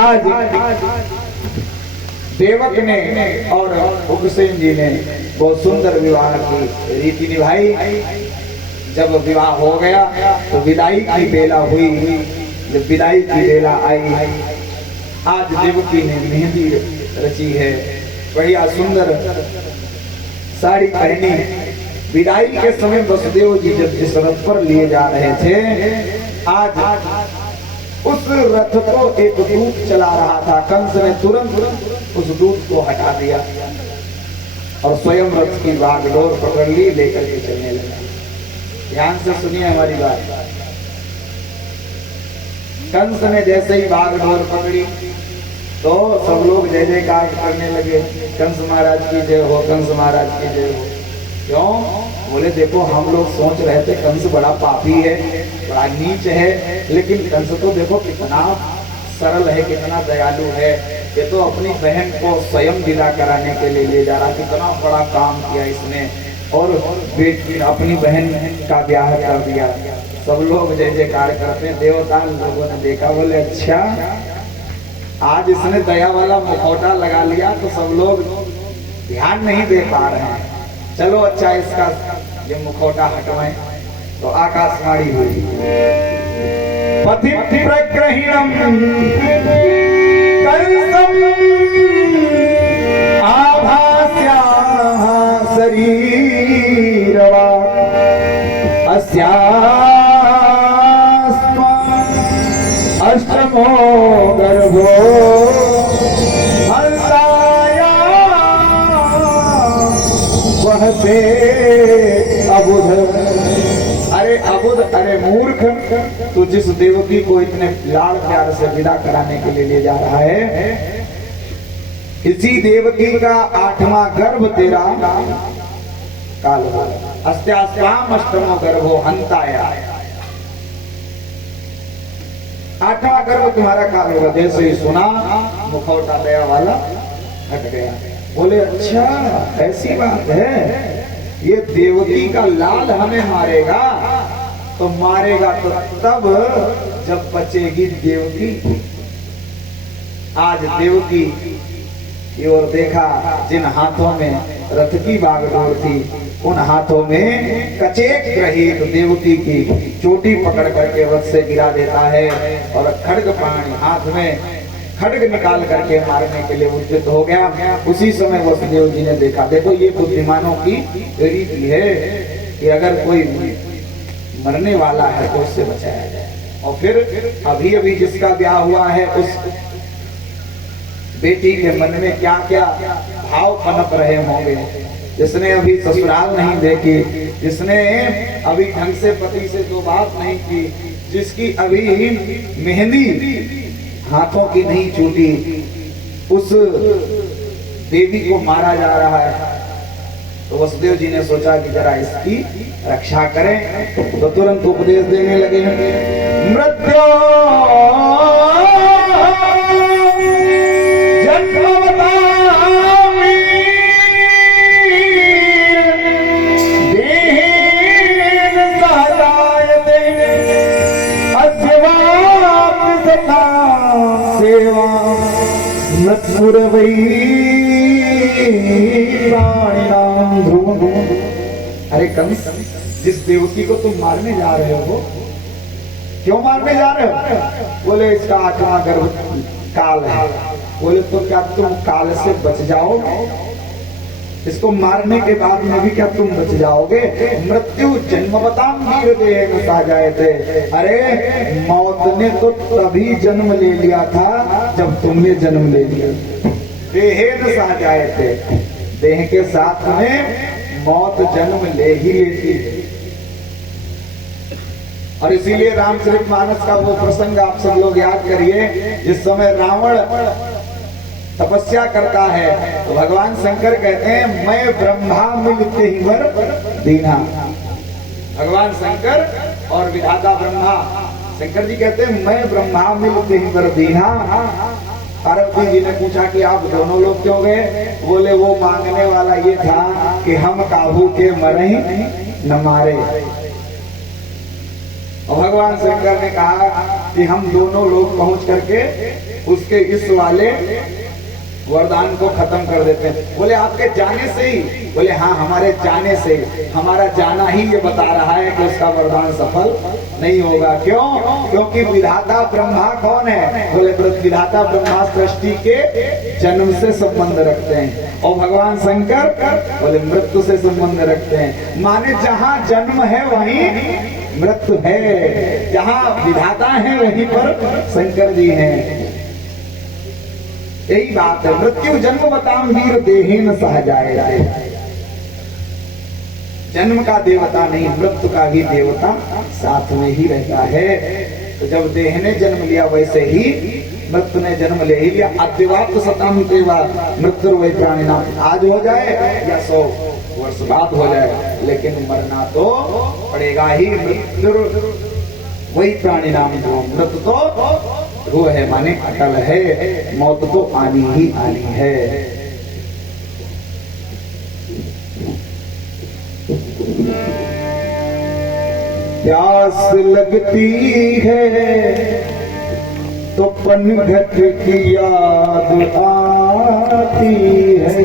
आज देवक ने और उग्रसेन जी ने बहुत सुंदर विवाह की रीति निभाई। जब विवाह हो गया तो विदाई की बेला हुई। जब विदाई की बेला आई, आज देवकी ने मेहंदी रची है, बढ़िया सुंदर साड़ी पहनी। विदाई के समय वसुदेव जी जब जिस रथ पर लिए जा रहे थे, आज उस रथ को एक दूत चला रहा था। कंस ने तुरंत उस दूत को हटा दिया और स्वयं रथ की बागडोर पकड़ ली, लेकर के चलने लगा। ध्यान से सुनिए हमारी बात। कंस ने जैसे ही बागडोर पकड़ी तो सब लोग जय जयकार करने लगे, कंस महाराज की जय हो, कंस महाराज की जय हो। क्यों? बोले देखो हम लोग सोच रहे थे कंस बड़ा पापी है, बड़ा नीच है, लेकिन कंस तो देखो कितना सरल है, कितना दयालु है। ये तो अपनी बहन को स्वयं विदा कराने के लिए ले जा रहा, कितना बड़ा काम किया इसने, और बेटी अपनी बहन का ब्याह कर दिया। सब लोग जय जयकार करते हैं। देवता लोगों ने देखा, बोले अच्छा आज इसने दया वाला मुखौटा लगा लिया, तो सब लोग ध्यान नहीं दे पा रहे हैं। चलो अच्छा इसका ये मुखौटा हटवाएं। तो आकाशवाणी हुई, पति प्रग्रहीणम कंसम आभास्या शरीरवा अस्यास्त्वा अष्टमो गर्भो हंसाया वहते अबुध। अरे अबुध, अरे मूर्ख, तू जिस देवकी को इतने लाड़ प्यार से विदा कराने के लिए ले जा रहा है, इसी देवकी का 8वां गर्भ तेरा काल हो। अस्त्यास्ताम अष्टमो गर्भो हंताया, 8वां गर्भ तुम्हारा काल होगा। जैसे ही सुना, मुखौटा दया वाला हट गया। बोले अच्छा ऐसी बात है, ये देवकी का लाल हमें मारेगा, तो मारेगा तो तब जब बचेगी देवकी। आज देवकी की ओर देखा, जिन हाथों में रथ की बागडोर थी, उन हाथों में कचेक रही तो देवकी की चोटी पकड़ करके रथ से गिरा देता है, और खड्ग पाणी हाथ में खड्ग निकाल करके मारने के लिए उद्यत हो गया। उसी समय वसुदेव जी ने देखा, देखो ये बुद्धिमानों की रीति है कि अगर कोई मरने वाला है तो उससे बचाया जाए। और फिर अभी अभी जिसका ब्याह हुआ है, उस बेटी के मन में क्या क्या भाव पनप रहे होंगे। जिसने अभी ससुराल नहीं देखी, जिसने अभी ढंग से पति से दो बात नहीं की, जिसकी अभी मेहंदी हाथों की नहीं छूटी, उस देवी को मारा जा रहा है। तो वसुदेव जी ने सोचा कि जरा इसकी रक्षा करें, तो तुरंत उपदेश देने लगे, मृत्यु अरे कंस, जिस देवकी को तुम मारने जा रहे हो, क्यों मारने जा रहे हो? बोले इसका 8वां गर्भ काल है। बोले तो क्या तुम काल से बच जाओगे? इसको मारने के बाद में भी क्या तुम बच जाओगे? मृत्यु जन्मवताम वीर देह सा जाए थे। अरे मौत ने तो तभी जन्म ले लिया था जब तुमने जन्म ले लिया। देहेन सा जाए थे, देह के साथ में मौत जन्म ले ही लेती है। और इसीलिए रामचरितमानस का वो प्रसंग आप सब लोग याद करिए, जिस समय रावण तपस्या करता है तो भगवान शंकर कहते हैं मैं ब्रह्मा मिलते ही वर दीना। भगवान शंकर और विधाता ब्रह्मा, शंकर जी कहते हैं मैं ब्रह्मा मिलते ही वर दीना। पार्वती जी ने पूछा कि आप दोनों लोग क्यों गए? बोले वो मांगने वाला ये था कि हम काबू के मरे न मारे। और भगवान शंकर ने कहा कि हम दोनों लोग पहुंच करके उसके इस वाले वरदान को खत्म कर देते हैं। बोले आपके जाने से ही? बोले हाँ, हमारे जाने से, हमारा जाना ही ये बता रहा है कि उसका वरदान सफल नहीं होगा। क्यों? क्योंकि विधाता ब्रह्मा कौन है? बोले विधाता ब्रह्मा सृष्टि के जन्म से संबंध रखते हैं और भगवान शंकर बोले मृत्यु से संबंध रखते हैं। माने जहाँ जन्म है वहीं मृत्यु है, जहाँ विधाता है वहीं पर शंकर जी हैं। यही बात है। मृत्यु जन्म बताम वीर देहेन सह जाए। जन्म का देवता नहीं, मृत्यु का ही देवता साथ में ही रहता है। तो जब देह ने जन्म लिया वैसे ही मृत्यु ने जन्म ले ही लिया। अद्यवात सताम देवा मृत्यु वही प्राणी नाम, आज हो जाए या 100 वर्ष बाद हो जाए, लेकिन मरना तो पड़ेगा ही। मृत्यु वही प्राणी नाम, जो मृत्यु तो वो है माने अटल है, मौत तो आनी ही आनी है। प्यास लगती है तो पनघट की याद आती है।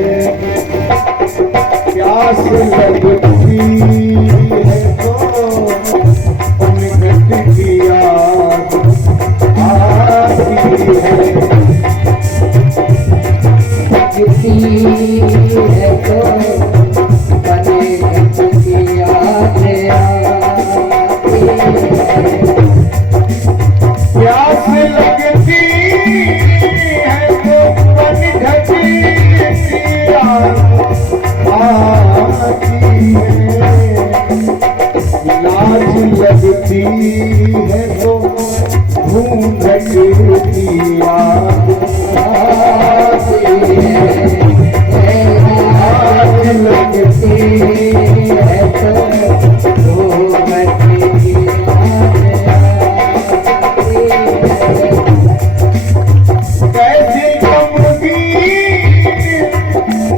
प्यास लगती है तो पनघट की याद आती है। लगती है तो पनघट की याद आती है। प्यास लगती है तो पनघट की याद आती है। लाज लगती है तो घूंघट की याद आती है। लाज लगती है तो घूंघट की याद आती है। कैसी गमगीन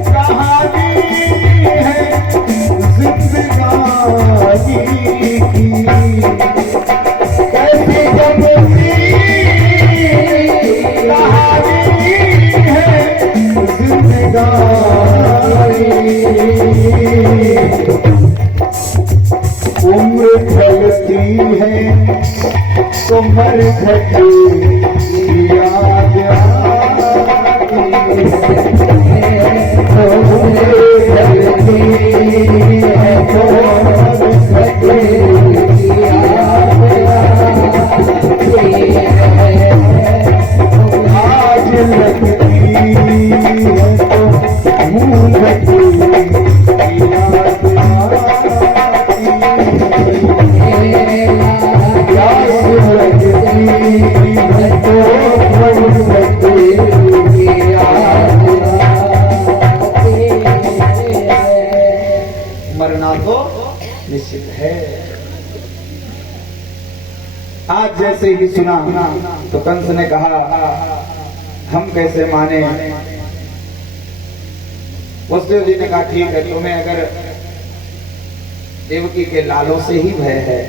कहानी है जिंदगानी की। कैसी गमगीन कहानी है जिंदगानी। उम्र ढलती है तो मरघट की याद आती है। उम्र ढलती है तो मरघट की याद आती है। आज लगती है तो घूंघट की याद आती है। प्यास लगती है तो पनघट की याद आती है। मरना तो निश्चित है। आज जैसे ही सुना तो कंस ने कहा हम कैसे माने। वसुदेव जी ने कहा ठीक है, तुम्हें अगर देवकी के लालों से ही भय है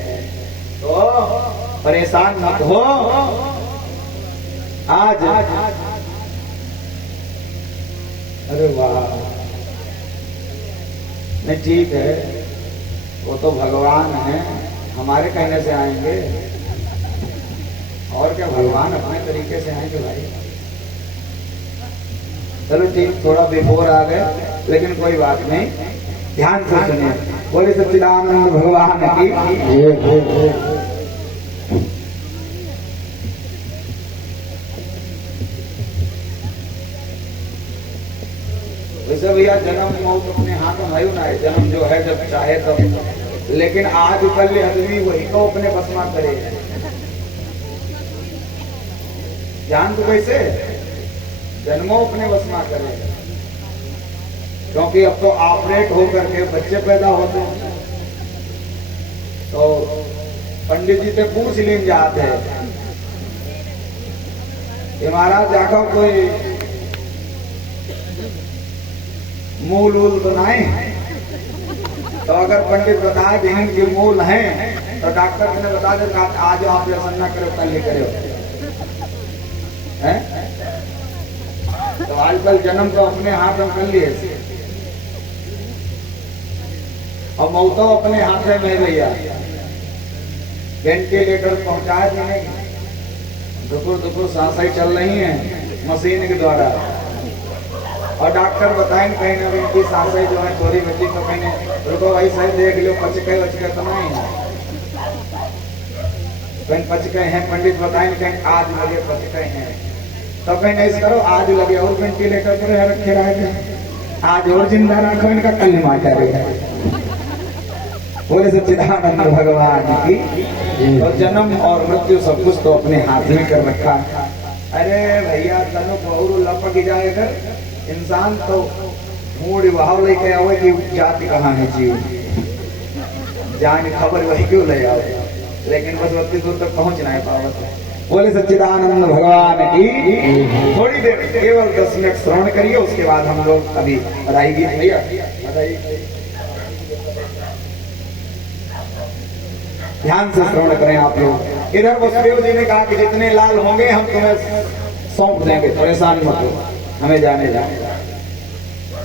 तो परेशान मत हो। आज अरे वाह, नहीं ठीक है, वो तो भगवान है, हमारे कहने से आएंगे और क्या, भगवान अपने तरीके से आएंगे भाई। चलो ठीक, थोड़ा बिफोर आ गए लेकिन कोई बात नहीं, ध्यान से सुनिए। बोले सच्चिदानंद भगवान की। वैसे भैया जन्म मौत अपने हाथ में है ना, जन्म जो है जब चाहे तब, लेकिन आज कल आदमी वही तो अपने बस में करे। ध्यान तो कैसे जन्मों अपने बस में करे, क्योंकि अब तो ऑपरेट होकर के बच्चे पैदा होते हैं तो पंडित जी से पूछ लीन जाते हैं कि महाराज जाकर कोई मूल वूल बनाए, तो अगर पंडित बताए कि इनके मूल हैं तो डॉक्टर ने बता दे आज ऑपरेशन ना करो कल ही करो, हैं? आजकल जन्म तो अपने हाथ में कर लिए और मौतो अपने हाथ में नहीं भैया, वेंटिलेटर पहुंचाए देने दुकुर दुकुर सांसें चल रही हैं मशीन के द्वारा, और डॉक्टर बताएं कहीं ना इनकी सांसें जो है थोड़ी बची तो कहीं रुको भाई सही देख लो पचके वचके तो नहीं कहीं पचके हैं, पंडित बताएं कहीं आज लगे पचके हैं तो कहीं नहीं करो आज लगे और वेंटिलेटर पर रखे रहे आज और जिंदा रखो इनका कल माता रहे। बोले सच्चिदानंद भगवान की। तो जन्म और मृत्यु सब कुछ तो अपने हाथ में कर रखा। अरे भैया तनु बहु लपक जाए कर इंसान तो मूड भाव लेके आओ कि जाति कहाँ है जीव जान खबर वही क्यों ले आओ, लेकिन बस उतनी दूर तक पहुंच नहीं पावत। बोले सच्चिदानंद भगवान की। थोड़ी देर केवल 10 मिनट श्रवण करिए, उसके बाद हम लोग अभी बधाई गीत भैया बधाई ध्यान से श्रवण करें आप लोग। इधर वसुदेव जी ने कहा कि जितने लाल होंगे हम तुम्हें सौंप देंगे, परेशान मत हो, हमें जाने जाने।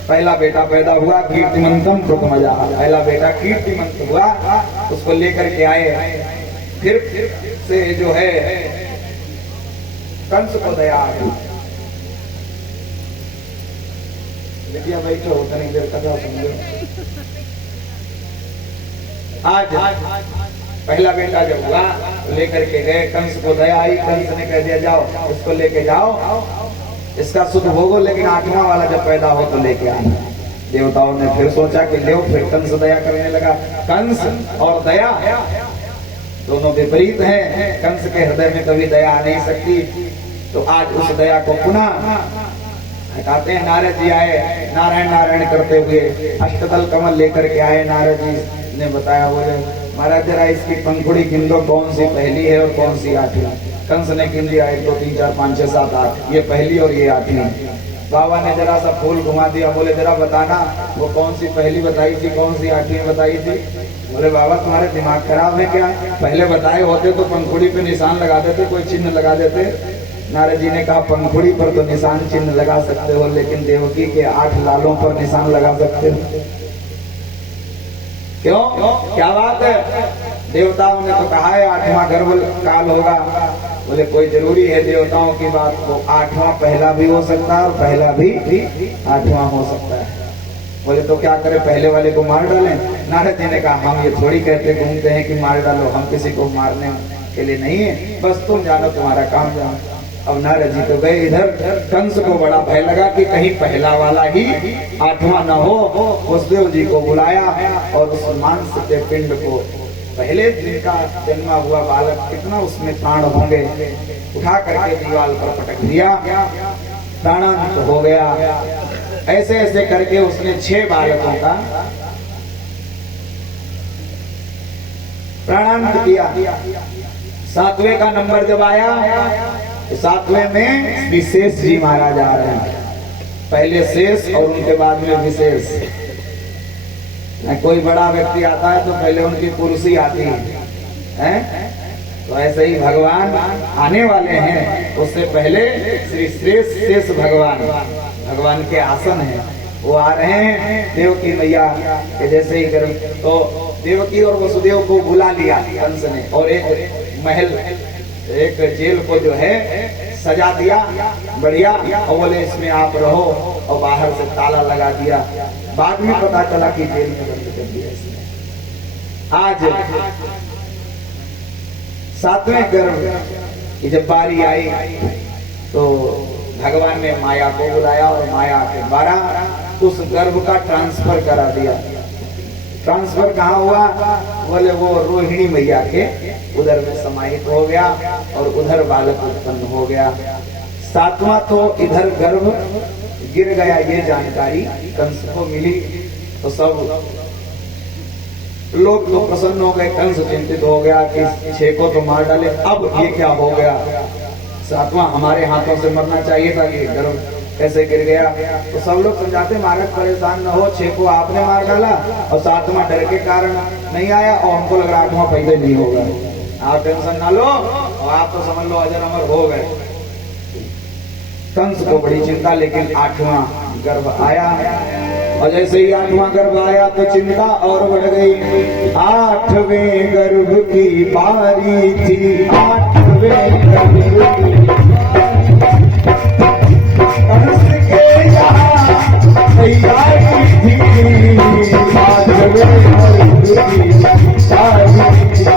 पहला बेटा पैदा हुआ कीर्तिमंतम रुकमजा, पहला बेटा कीर्तिमंत हुआ, उसको लेकर के आए। फिर से जो है कंस को दया आ गई। देखिए बैठो तनिक देर कथा समझो। आज पहला बेटा जब हुआ लेकर के गए, कंस को दया आई, कंस ने कह दिया जाओ इसको लेके जाओ, इसका सुख भोगो, लेकिन 8वां वाला जब पैदा हो तो लेके आना। देवताओं ने फिर सोचा कि ले, फिर कंस दया करने लगा। कंस और दया दोनों विपरीत हैं, कंस के हृदय में कभी दया आ नहीं सकती। तो आज उस दया को पुनः हटाते हैं। नारद जी आए, नारायण नारायण करते हुए अष्टदल कमल लेकर के आए। नारद जी ने बताया, बोले महाराज जरा इसकी पंखुड़ी गिन दो, कौन सी पहली है और कौन सी 8वीं। कंस ने गिन दिया 1 2 3 4 5 6 7 8, ये पहली और ये 8वीं। बाबा ने जरा सा फूल घुमा दिया, बोले जरा बताना वो कौन सी पहली बताई थी, कौन सी 8वीं बताई थी। बोले बाबा तुम्हारे दिमाग खराब है क्या, पहले बताए होते तो पंखुड़ी पे निशान लगा देते, कोई चिन्ह लगा देते। नारद जी ने कहा पंखुड़ी पर तो निशान चिन्ह लगा सकते हो, लेकिन देवकी के 8 लालों पर निशान लगा सकते हो। क्यों, क्या बात है? देवताओं ने तो कहा है 8वां गर्भ काल होगा। बोले कोई जरूरी है देवताओं की बात, वो 8वां पहला भी हो सकता है और पहला भी 8वां हो सकता है। बोले तो क्या करें, पहले वाले को मार डालें? नारद जी ने कहा हम ये थोड़ी कहते घूमते हैं कि मार डालो, हम किसी को मारने के लिए नहीं है, बस तुम जानो तुम्हारा काम जानो। अब नारद जी तो गए इधर, कंस को बड़ा भय लगा कि कहीं पहला वाला ही 8वां न हो। वसुदेव जी को बुलाया और उस मांस के पिंड को, पहले जिनका जन्मा हुआ बालक कितना उसमें प्राण होंगे, उठा करके दीवार पर पटक दिया, प्राणांत हो गया। ऐसे ऐसे करके उसने 6 बालकों का प्राणांत किया। 7वें का नंबर जब आया तो 7वें में विशेष जी महाराज आ रहे हैं। पहले शेष और उनके बाद में विशेष। कोई बड़ा व्यक्ति आता है तो पहले उनकी कुर्सी आती है, तो ऐसे ही भगवान आने वाले हैं, उससे पहले श्री श्रेष्ठ शेष भगवान के आसन है, वो आ रहे हैं। देवकी मैया के जैसे ही कर, तो देवकी और वसुदेव को बुला लिया कंस ने, और एक महल, एक जेल को जो है सजा दिया बढ़िया, और बोले इसमें आप रहो, और बाहर से ताला लगा दिया। बाद में पता चला कि जेल में बंद कर दिया इसने। आज 7वें गर्भ की जब बारी आई तो भगवान ने माया को बुलाया और माया के द्वारा उस गर्भ का ट्रांसफर करा दिया। ट्रांसफर कहाँ हुआ? बोले वो रोहिणी मैया के उधर में समाहित हो गया और उधर बालक उत्पन्न हो गया। 7वां तो इधर गर्भ गिर गया, ये जानकारी कंस को मिली तो सब लोग तो प्रसन्न हो गए। कंस चिंतित हो गया कि 6 को तो मार डाले, अब ये क्या हो गया, 7वां हमारे हाथों से मरना चाहिए था, ये गर्भ कैसे गिर गया। तो सब लोग समझाते महाराज परेशान न हो, 6 को आपने मार डाला और 7वां डर के कारण नहीं आया, और हमको लग रहा 8वां पैदा नहीं होगा। आप टेंशन ना लो, और आप तो समझ लो अजर अमर हो गए। कंस को बड़ी चिंता, लेकिन 8वां गर्भ आया और जैसे ही 8वां गर्भ आया तो चिंता और बढ़ गई। 8वें गर्भ की बारी थी, 8वें गर्भ की कंस के यहाँ तैयारी थी, 8वें गर्भ की बारी थी।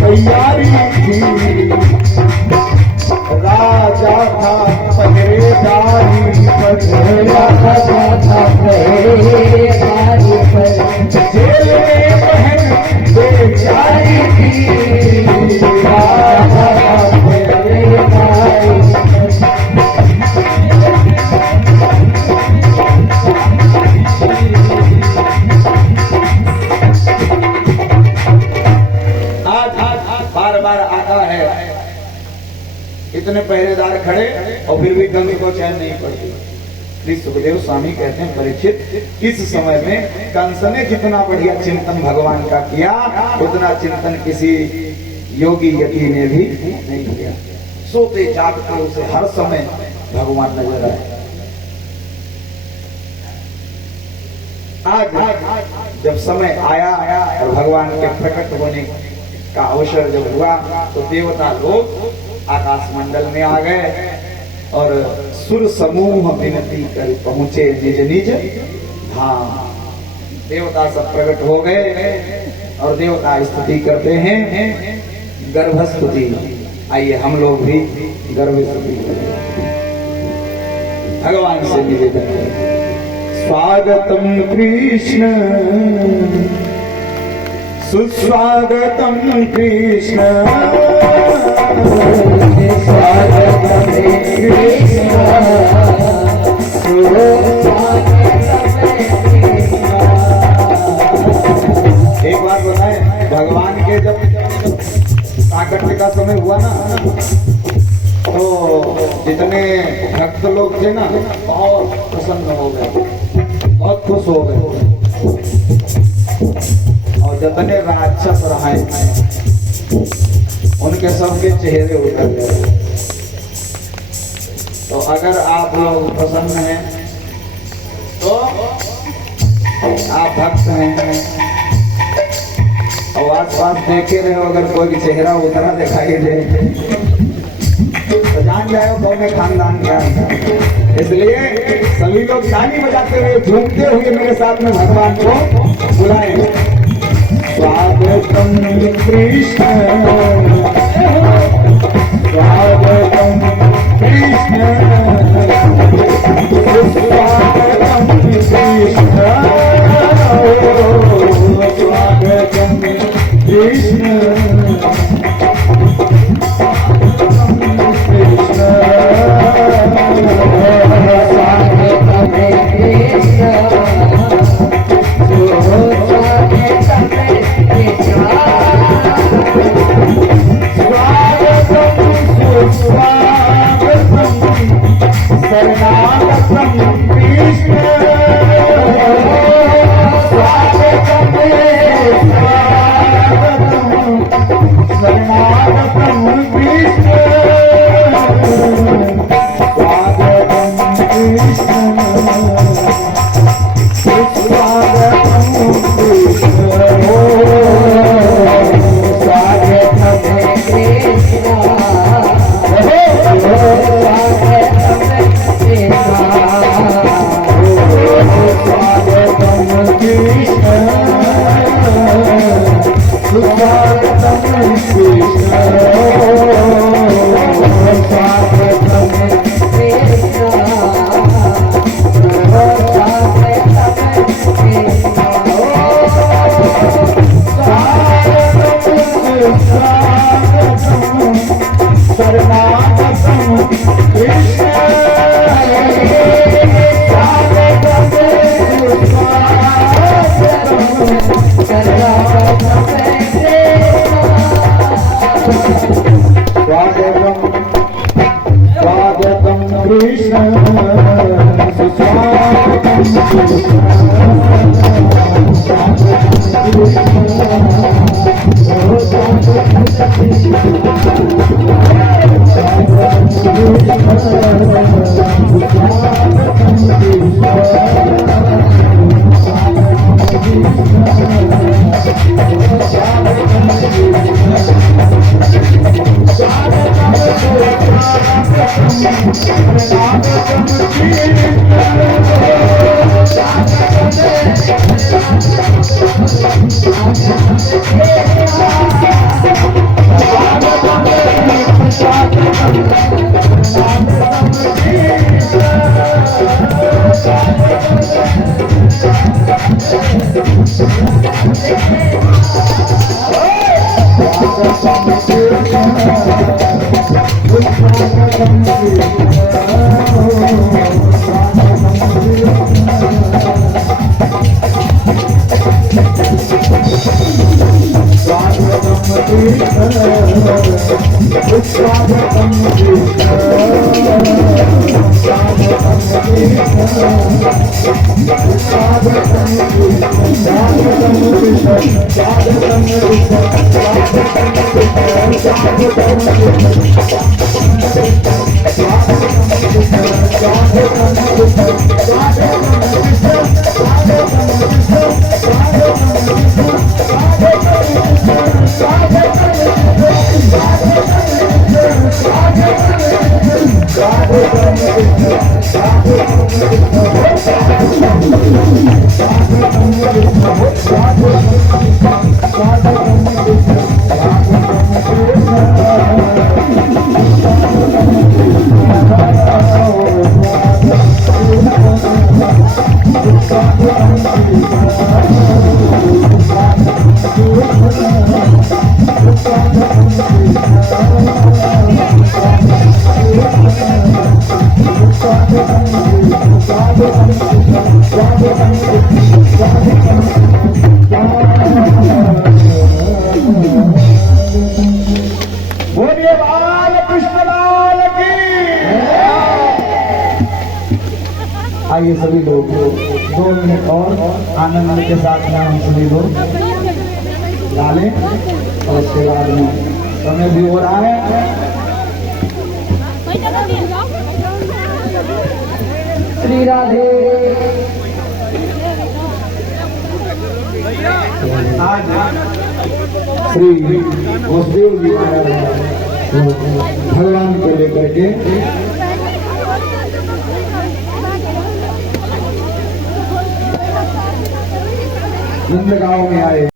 तैयारी थी, राजा था पहरेदारी पर, राजा था पहरेदारी पर, जेल में बहन बेचारी थी, राजा था पहरेदारी पर। बार बार आता है, इतने पहरेदार खड़े और फिर भी कंस को चैन नहीं पड़ती। श्री सुखदेव स्वामी कहते हैं, परीक्षित इस समय में कंस ने जितना बढ़िया चिंतन भगवान का किया, उतना चिंतन किसी योगी यति ने भी नहीं किया। सोते जागते उसे हर समय भगवान नजर आए। आज जब समय आया और भगवान के प्रकट होने का अवसर जब हुआ तो देवता लोग आकाश मंडल में आ गए और सुर समूह विनती कर पहुंचे निज निज धाम। देवता सब प्रकट हो गए और देवता स्तुति करते हैं, गर्भ स्तुति। आइए हम लोग भी गर्भ स्तुति करें, भगवान से निवेदन करें। स्वागतम कृष्ण सुस्वागतम कृष्ण, स्वागतम कृष्ण, एक बात बताएं, भगवान के जब प्राकट्य का समय हुआ ना तो जितने भक्त लोग थे ना बहुत प्रसन्न हो गए, बहुत खुश हो गए, और जितने राक्षस रहे उनके सबके चेहरे उतर गए। तो अगर आप लोग प्रसन्न हैं तो आप भक्त हैं, और आसपास देखे रहे हो अगर कोई चेहरा उतरा दिखाई दे तो जान जाओ कौन खानदान क्या है। इसलिए सभी लोग ताली बजाते हुए झूमते हुए मेरे साथ में भगवान को बुलाएं। स्वागतम कृष्ण, स्वागतम कृष्ण, स्वागतम कृष्ण, स्वागतम कृष्ण, बोलिए बाल कृष्णलाल की। आइए सभी लोग 2 मिनट और आनंद के साथ में हम सभी लोग डालें और उसके बाद में समय भी हो रहा है। श्री राधे। आज श्री वसुदेव जी महाराज भगवान को लेकर के नंदगांव में आए।